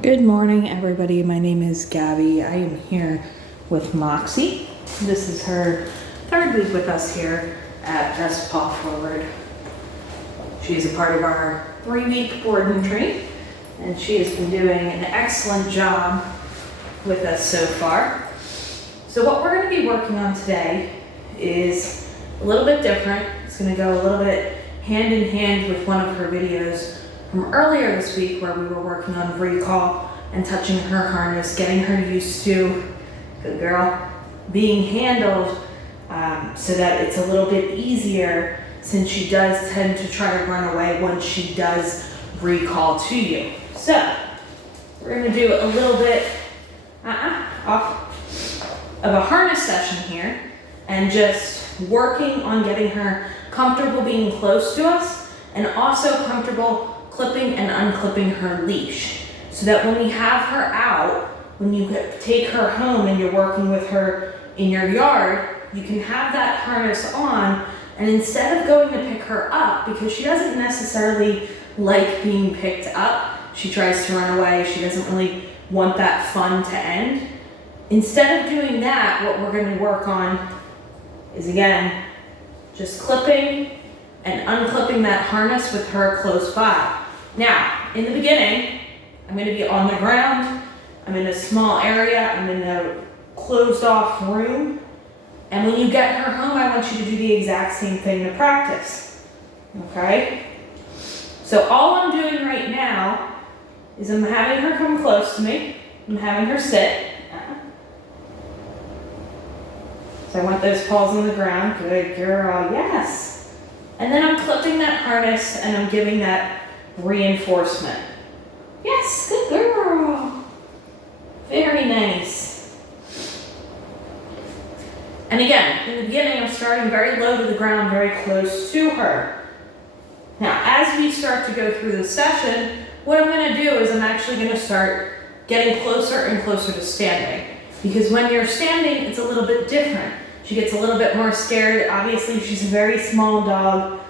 Good morning, everybody. My name is Gabby. I am here with Moxie. This is her third week with us here at Paw Forward. She is a part of our 3-week board and train, and she has been doing an excellent job with us so far. So what we're going to be working on today is a little bit different. It's going to go a little bit hand in hand with one of her videos from earlier this week where we were working on recall and touching her harness, getting her used to, good girl, being handled so that it's a little bit easier since she does tend to try to run away once she does recall to you. So we're going to do a little bit of a harness session here and just working on getting her comfortable being close to us and also comfortable clipping and unclipping her leash, so that when we have her out, when you take her home and you're working with her in your yard, you can have that harness on, and instead of going to pick her up, because she doesn't necessarily like being picked up, she tries to run away, she doesn't really want that fun to end. Instead of doing that, what we're going to work on is, again, just clipping and unclipping that harness with her close by. Now, in the beginning, I'm going to be on the ground, I'm in a small area, I'm in a closed off room, and when you get her home, I want you to do the exact same thing to practice, okay? So all I'm doing right now is I'm having her come close to me, I'm having her sit. So I want those paws on the ground, good girl, yes. And then I'm clipping that harness and I'm giving that reinforcement. Yes, good girl. Very nice. And again, in the beginning, I'm starting very low to the ground, very close to her. Now, as we start to go through the session, what I'm going to do is I'm actually going to start getting closer and closer to standing. Because when you're standing, it's a little bit different. She gets a little bit more scared. Obviously, she's a very small dog.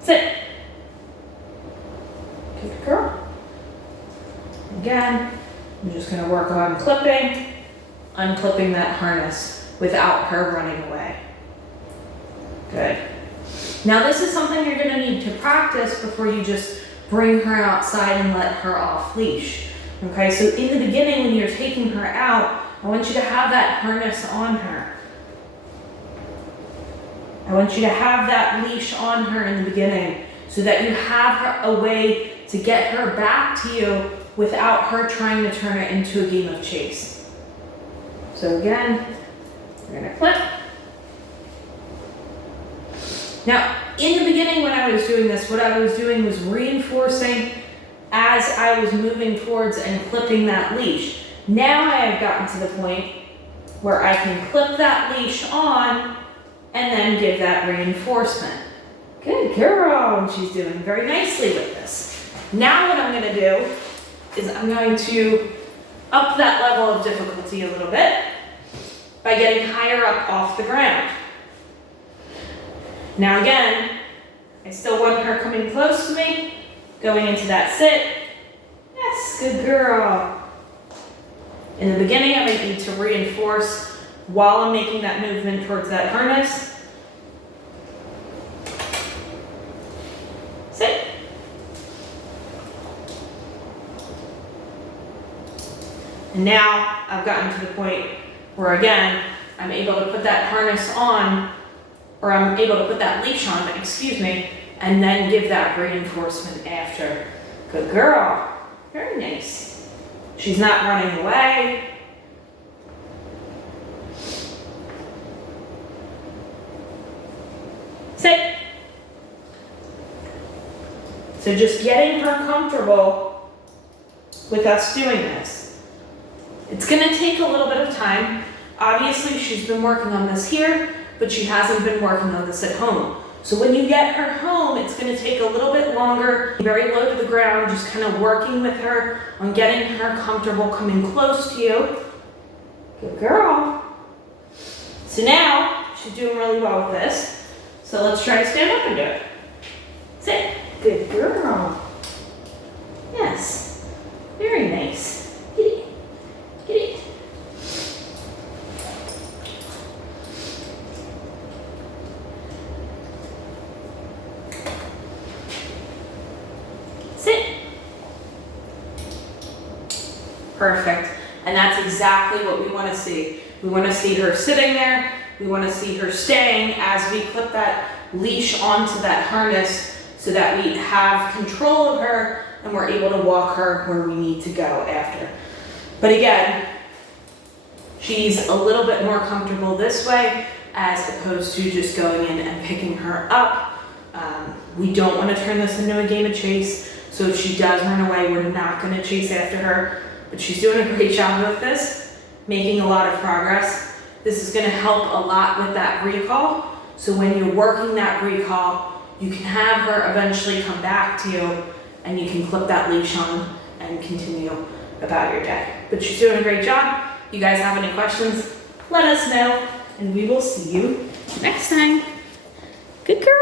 Sit. Good girl. Again, I'm just going to work on clipping, unclipping that harness without her running away. Good. Now this is something you're going to need to practice before you just bring her outside and let her off leash. Okay, so in the beginning when you're taking her out, I want you to have that harness on her. I want you to have that leash on her in the beginning so that you have her a way to get her back to you without her trying to turn it into a game of chase. So again, we're going to clip. Now, in the beginning when I was doing this, what I was doing was reinforcing as I was moving towards and clipping that leash. Now I have gotten to the point where I can clip that leash on and then give that reinforcement. Good girl, and she's doing very nicely with this. Now what I'm going to do is I'm going to up that level of difficulty a little bit by getting higher up off the ground. Now again, I still want her coming close to me, going into that sit. Yes, good girl. In the beginning, I might need to reinforce while I'm making that movement towards that harness. Sit. And now I've gotten to the point where again, I'm able to put that harness on, or I'm able to put that leash on, excuse me, and then give that reinforcement after. Good girl. Very nice. She's not running away. Sit. So just getting her comfortable with us doing this. It's going to take a little bit of time. Obviously, she's been working on this here, but she hasn't been working on this at home. So when you get her home, it's going to take a little bit longer, very low to the ground, just kind of working with her on getting her comfortable coming close to you. Good girl. So now, she's doing really well with this. So let's try to stand up and do it. Sit. Good girl. Yes. Very Perfect. And that's exactly what we want to see. We want to see her sitting there. We want to see her staying as we clip that leash onto that harness so that we have control of her and we're able to walk her where we need to go after. But again, she's a little bit more comfortable this way as opposed to just going in and picking her up. We don't want to turn this into a game of chase. So if she does run away, we're not going to chase after her. But she's doing a great job with this, making a lot of progress. This is going to help a lot with that recall. So when you're working that recall, you can have her eventually come back to you and you can clip that leash on and continue about your day. But she's doing a great job. You guys have any questions? Let us know and we will see you next time. Good girl.